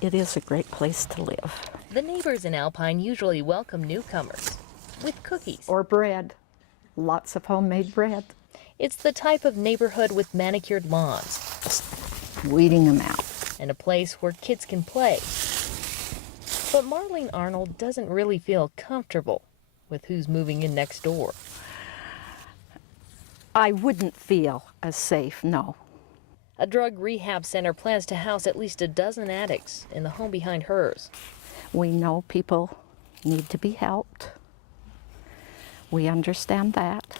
it is a great place to live. The neighbors in Alpine usually welcome newcomers with cookies. Or bread. Lots of homemade bread. It's the type of neighborhood with manicured lawns. Just weeding them out. And a place where kids can play. But Marlene Arnold doesn't really feel comfortable with who's moving in next door. I wouldn't feel as safe, no. A drug rehab center plans to house at least a dozen addicts in the home behind hers. We know people need to be helped. We understand that.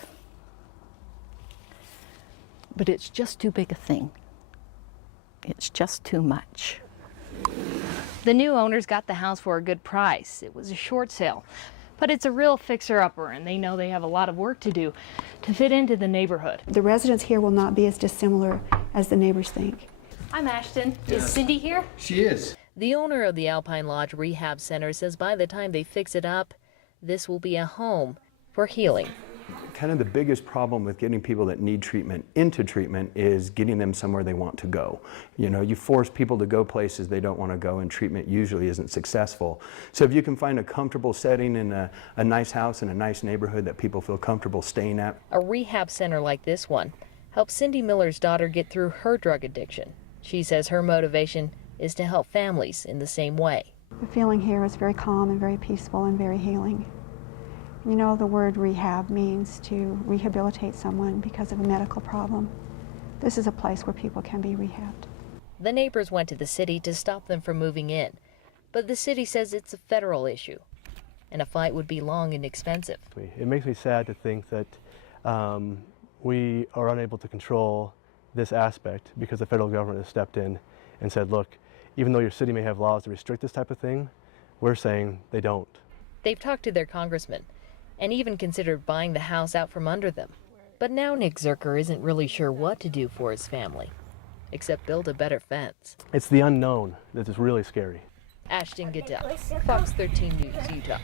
But it's just too big a thing. It's just too much. The new owners got the house for a good price. It was a short sale, but it's a real fixer-upper, and they know they have a lot of work to do to fit into the neighborhood. The residents here will not be as dissimilar as the neighbors think. I'm Ashton. Is Cindy here? She is. The owner of the Alpine Lodge Rehab Center says by the time they fix it up, this will be a home for healing. Kind of the biggest problem with getting people that need treatment into treatment is getting them somewhere they want to go. You know, you force people to go places they don't want to go, and treatment usually isn't successful. So if you can find a comfortable setting in a nice house in a nice neighborhood that people feel comfortable staying at. A rehab center like this one helps Cindy Miller's daughter get through her drug addiction. She says her motivation is to help families in the same way. The feeling here is very calm and very peaceful and very healing. You know, the word rehab means to rehabilitate someone because of a medical problem. This is a place where people can be rehabbed. The neighbors went to the city to stop them from moving in, but the city says it's a federal issue, and a fight would be long and expensive. It makes me sad to think that we are unable to control this aspect because the federal government has stepped in and said, look, even though your city may have laws to restrict this type of thing, we're saying they don't. They've talked to their congressman and even considered buying the house out from under them. But now Nick Zerker isn't really sure what to do for his family, except build a better fence. It's the unknown that is really scary. Ashton, Goodell, Fox 13 News, Utah.